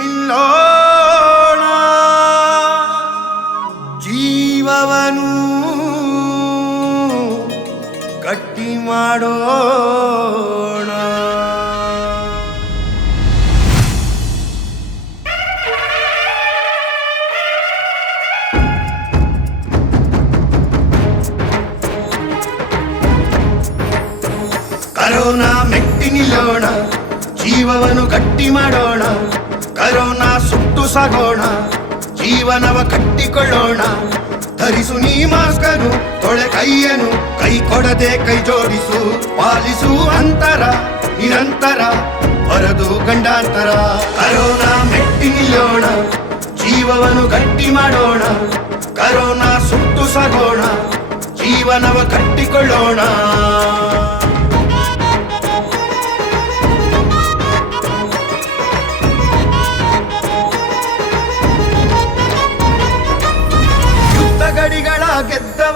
ನಿಲ್ಲೋಣ. ಜೀವವನು ಕಟ್ಟಿ ಮಾಡೋಣ. ಕರೋನಾ ಮೆಟ್ಟಿ ನಿಲ್ಲೋಣ ಜೀವವನ್ನು ಗಟ್ಟಿ ಮಾಡೋಣ. ಕರೋನಾ ಸುಟ್ಟು ಸಾಗೋಣ, ಜೀವನವ ಕಟ್ಟಿಕೊಳ್ಳೋಣ. ಧರಿಸು ನೀ ಮಾಸ್ಕನು ತೊಳೆ ಕೈಯನು ಕೈ ಕೊಡದೆ ಕೈ ಜೋಡಿಸು, ಪಾಲಿಸು ಅಂತರ, ನಿರಂತರ ಹೊರದು ಗಂಡಾಂತರ. ಕರೋನಾ ಮೆಟ್ಟಿ ನಿಲ್ಲೋಣ, ಜೀವವನ್ನು ಗಟ್ಟಿ ಮಾಡೋಣ. ಕರೋನಾ ಸುಟ್ಟು ಸಾಗೋಣ, ಜೀವನವ ಕಟ್ಟಿಕೊಳ್ಳೋಣ.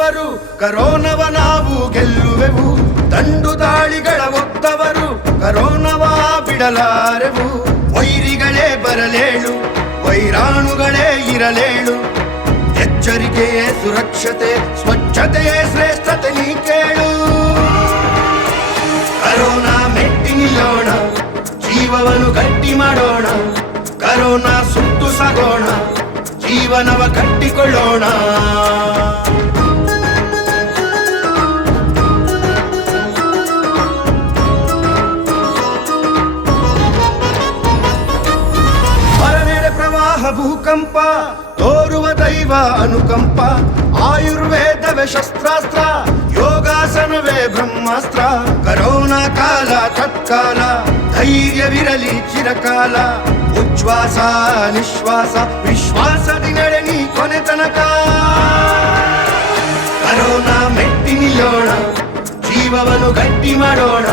ಗೆದ್ದವರು ಕರೋನವ ನಾವು ಗೆಲ್ಲುವೆವು. ದಂಡು ದಾಳಿಗಳ ಒತ್ತವರು, ಕರೋನವ ಬಿಡಲಾರೆವು. ವೈರಿಗಳೇ ಬರಲೇಳು, ವೈರಾಣುಗಳೇ ಇರಲೇಳು. ಎಚ್ಚರಿಕೆಯೇ ಸುರಕ್ಷತೆ, ಸ್ವಚ್ಛತೆಯೇ ಶ್ರೇಷ್ಠತೆ, ನೀ ಕೇಳು. ಕರೋನಾ ಮೆಟ್ಟಿ ನಿಲ್ಲೋಣ, ಜೀವವನ್ನು ಗಟ್ಟಿ ಮಾಡೋಣ. ಕರೋನಾ ಸುಟ್ಟು ಸಾಗೋಣ, ಜೀವನವ ಕಟ್ಟಿಕೊಳ್ಳೋಣ. ಭೂಕಂಪ ತೋರುವ ದೈವ ಅನುಕಂಪ ಆಯುರ್ವೇದವೇ ಶಸ್ತ್ರಾಸ್ತ್ರ ಯೋಗಾಸನವೇ ಬ್ರಹ್ಮಾಸ್ತ್ರ ಕರೋನಾ ಕಾಲ ತತ್ಕಾಲ ಧೈರ್ಯವಿರಲಿ ಚಿರಕಾಲ ಉಚ್ಛ್ವಾಸ ನಿಶ್ವಾಸ ವಿಶ್ವಾಸದಿ ನಡೆ ನೀ ಕೊನೆ ತನಕ ಕರೋನಾ ಮೆಟ್ಟಿ ನಿಲ್ಲೋಣ ಜೀವವನ್ನು ಗಟ್ಟಿ ಮಾಡೋಣ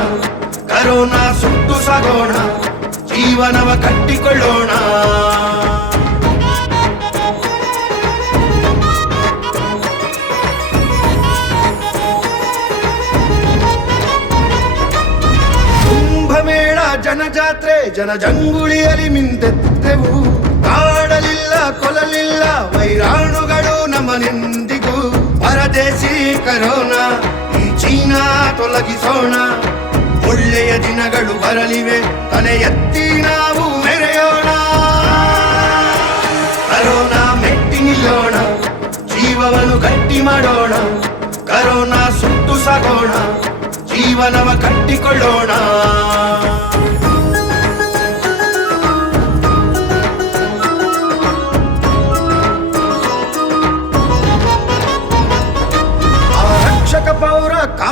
ಕರೋನಾ ಸುಟ್ಟು ಸಾಗೋಣ ಜೀವನವ ಕಟ್ಟಿಕೊಳ್ಳೋಣ ಜನಜಾತ್ರೆ, ಜನಜಂಗುಳಿಯಲ್ಲಿ ಮಿಂದೆತ್ತೆವು ಕಾಡಲಿಲ್ಲ, ಕೊಲಲಿಲ್ಲ, ವೈರಾಣುಗಳು ನಮ್ಮನೆಂದಿಗೂ ಪರದೇಶಿ ಕರೋನಾ, ಈ ಚೀನಾ ತೊಲಗಿಸೋಣ. ಒಳ್ಳೆಯ ದಿನಗಳು ಬರಲಿವೆ, ತಲೆ ಎತ್ತಿ ನಾವು ಮೆರೆಯೋಣ. ಕರೋನಾ ಮೆಟ್ಟಿ ನಿಲ್ಲೋಣ, ಜೀವವನ್ನು ಗಟ್ಟಿ ಮಾಡೋಣ. ಕರೋನಾ ಸುಟ್ಟು ಸಾಗೋಣ, ಜೀವನವ ಕಟ್ಟಿಕೊಳ್ಳೋಣ.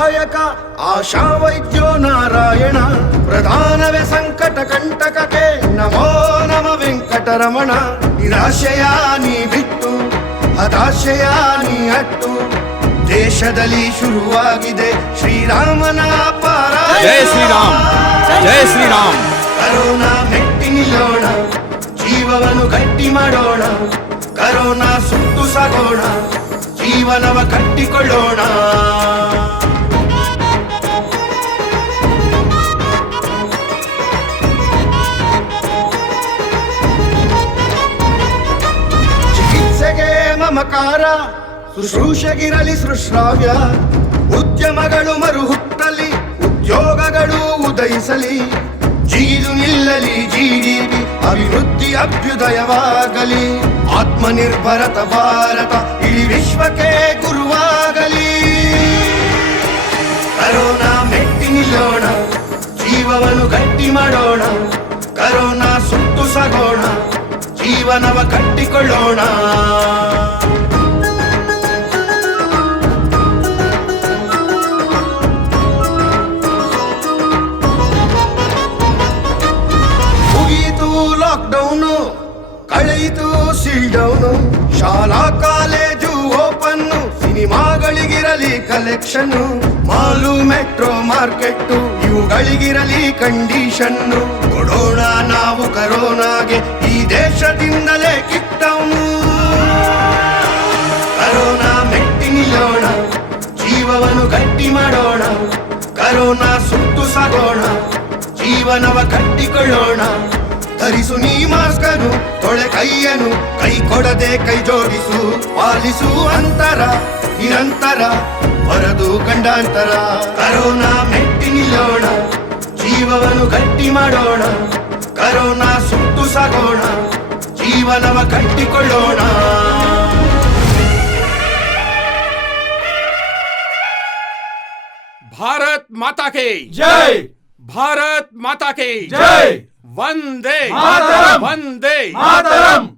ಪೌರ ಆಶಾ ವೈದ್ಯೋ ನಾರಾಯಣ ಪ್ರಧಾನವೇ ಸಂಕಟ ಕಂಟಕಕ್ಕೆ ನಮೋ ನಮ ವೆಂಕಟರಮಣ. ನಿರಾಶೆಯ ನೀ ಬಿಟ್ಟು ಹತಾಶೆಯ ನೀ ಅಟ್ಟು. ದೇಶದಲ್ಲಿ ಶುರುವಾಗಿದೆ ಶ್ರೀರಾಮನ ಪಾರ ಜಯ ಶ್ರೀರಾಮ್ ಜಯ ಶ್ರೀರಾಮ್. ಕರೋನಾ ಮೆಟ್ಟಿ ನಿಲ್ಲೋಣ ಜೀವವನ್ನು ಗಟ್ಟಿ ಮಾಡೋಣ. ಕರೋನಾ ಸುಟ್ಟು ಸಾಗೋಣ ಜೀವನವ ಕಟ್ಟಿಕೊಳ್ಳೋಣ. ಮಮಕಾರ ಶುಶ್ರೂಷೆಗಿರಲಿ ಸುಶ್ರಾವ್ಯ ಉದ್ಯಮಗಳು ಮರುಹುಟ್ಟಲಿ, ಉದ್ಯೋಗಗಳು ಉದಯಿಸಲಿ ಜೀಲು ನಿಲ್ಲಲಿ ಜಿಡಿಪಿ ಅಭಿವೃದ್ಧಿ ಅಭ್ಯುದಯವಾಗಲಿ, ಆತ್ಮನಿರ್ಭರತ ಭಾರತ ಇಡೀ ವಿಶ್ವಕ್ಕೆ ಗುರುವಾಗಲಿ. ಕರೋನಾ ಮೆಟ್ಟಿ ನಿಲ್ಲೋಣ, ಜೀವವನ್ನು ಗಟ್ಟಿ ಮಾಡೋಣ, ಕರೋನಾ ಸುತ್ತು ಸಗೋಣ, ಜೀವನವ ಕಟ್ಟಿಕೊಳ್ಳೋಣ. ಲಾಕ್ಡೌನು ಕಳೆಯಿತು ಸೀಲ್ಡೌನು ಶಾಲಾ ಕಾಲೇಜು ಓಪನ್ನು ಸಿನಿಮಾಗಳಿಗಿರಲಿ ಕಲೆಕ್ಷನ್ನು ಮಾಲು ಮೆಟ್ರೋ ಮಾರ್ಕೆಟ್ಟು ಇವುಗಳಿಗಿರಲಿ ಕಂಡೀಷನ್ನು ಕೊಡೋಣ ನಾವು ಕರೋನಾಗೆ, ಈ ದೇಶದಿಂದಲೇ ಕಿಟ್ಟವನು ಕರೋನಾ ಮೆಟ್ಟಿ ನಿಲ್ಲೋಣ, ಜೀವವನ್ನು ಗಟ್ಟಿ ಮಾಡೋಣ. ಕರೋನಾ ಸುಟ್ಟು ಸಾಗೋಣ, ಜೀವನವ ಕಟ್ಟಿಕೊಳ್ಳೋಣ. ಧರಿಸು ನೀ ಮಾಸ್ಕನು ತೊಳೆ ಕೈಯನು ಕೈ ಕೊಡದೆ ಕೈ ಜೋಡಿಸು ಪಾಲಿಸು ಅಂತರ ನಿರಂತರ ಹೊರದು ಕಂಡಾಂತರ ಕರೋನಾ ಮೆಟ್ಟಿ ನಿಲ್ಲೋಣ ಜೀವವನ್ನು ಗಟ್ಟಿ ಮಾಡೋಣ ಕರೋನಾ ಸುಟ್ಟು ಸಾಗೋಣ ಜೀವನವ ಕಟ್ಟಿಕೊಳ್ಳೋಣ. ಭಾರತ್ ಮಾತಾಕೆ ಜೈ! ಭಾರತ್ ಮಾತಾಕೆ ಜೈ! வந்தே. வந்தே. மாதரம்